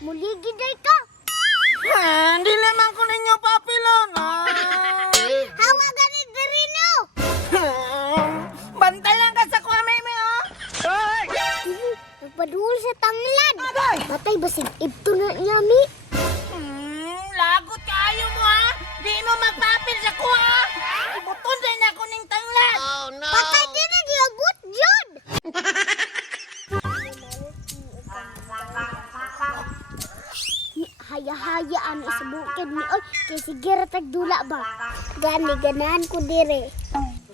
muligiday ka. Hindi naman ko ninyo papilon. Hawa ganit diri no. Bantay lang ka sa kuha, Mimi, oh. Hoy! Nagpaduol sa tanglad. Agay! Matay basig ito na niya, mi. Lagot kayo mo, ha? Di mo magpapil sa kuha. Ibuton din ako ning tanglad. Oh, no. Patay din na giagot jud. Haya-hayaan sa bukid ni oy kay sige ra tagdula ba. Gani ganahan ko dire.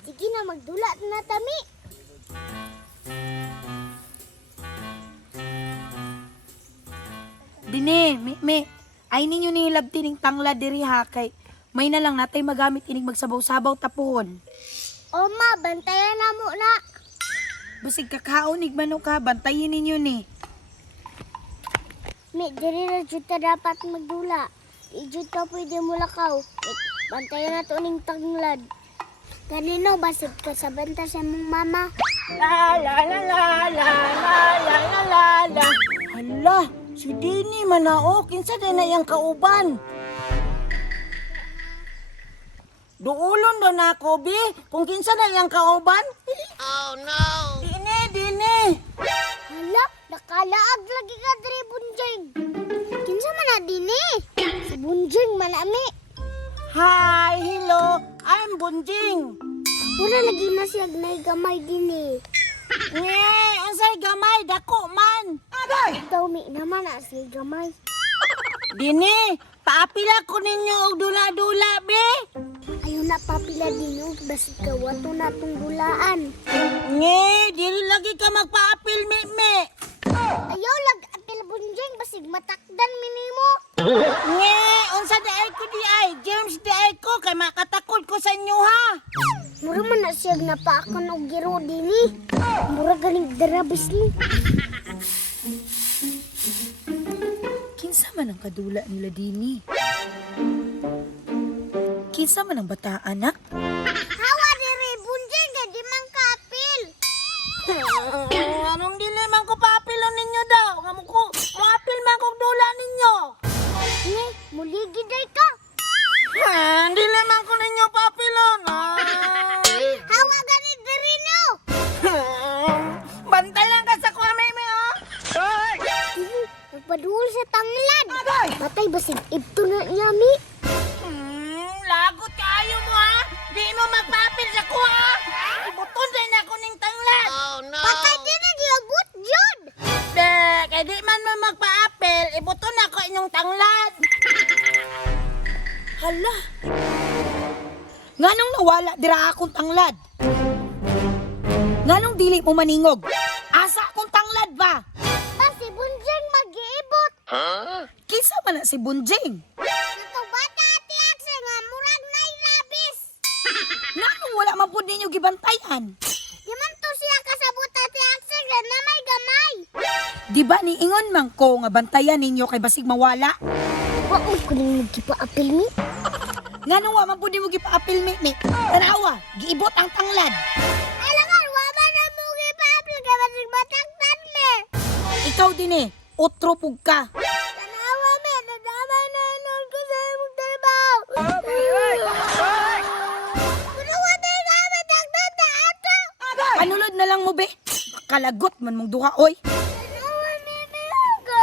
Sige na magdula na tami. Dine, mi. Ay ninyo nilab tining tangla diri ha kay may na lang natay magamit ining magsabaw-sabaw tapuhon. O ma, bantayan na mo na. Basig kakaunig manok ka, bantayin ninyo ni. Mi, diri na jud ta dapat magdula. Ijud ka pwede mo lakaw. Bantayan na to ning tanglad. Kanino basig ka sa banta sa mong mama? La la la la la la la la la la. Hala, si Dini manao, kinsa din na yang kauban. Duulon do na ako, bi, kung kinsa na yang kauban. Oh, no. Dini. Hala, nakalaag lagi ka diri bunjing. Kinsa man na dini? Si bunjing manami. Hi, hello, I'm Bunjing. Wala lagi na siya nay gamay dini. Ansay gamay, dako man. Agay! Ikaw mi naman na siya gamay. Dini, paapila ko ninyo og dula-dula, be. Ayaw na papila dino, basig ka wato na tong dulaan. Dili lagi ka magpaapil, mi. Ayaw lag apil bunjing, basig matakdan minimo. Unsa daay ko di ay, germs daay ko kay makatakod ko sa inyo ha. Mura man na siya napaakon og giro dini. Mura galing darabis ni. Kinsa man ang kadula nila Dini? Kinsa man ang bata anak? Hawa diri bunjing kay di man kapil. Anong dili man ko paapilon ninyo daw? Nga mo ko, maapil man kong dula ninyo. Ni, muligiday ka. Hindi naman ko ninyo papilon. Hawa ganit diri no. Bantay lang ka sa kuha, Mimi, oh. Hoy! Nagpaduol sa tanglad. Matay basig ito na niya, mi. Lagot kayo mo, ha? Di mo magpapil sa kuha. Ibuton din ako ning tanglad. Oh, no. Patay din na giagot jud. Kaya di man mo magpa-apil, ibuton ako inyong tanglad. Hala. Nganong nawala dira akong tanglad? Nganong dili mo maningog? Asa akong tanglad ba? Ta si bunjing mag-iibot. Kinsa man na si Bunjing? Ito bata ati akse nga murag nay rabis. Nganong wala man pud ninyo gibantayan? Di man to siya kasabot ati akse nga na may gamay. Di ba niingon man ko nga bantayan ninyo kay basig mawala? Wa mo ko ning gipaapil mi. Nganong wa man pud nimo gipaapil mi? Tanawa, giibot ang tanglad. Alangan wa man na mo gipaapil kay basig matakdan me. Ikaw din otro pug ka. Tanawa me nadamay na nun ko sa imong trabaho. Pero wa tayo nga matakdan na ato. Panulod na lang mo be. Kalagot man mong duha oy. Tanawa me ako.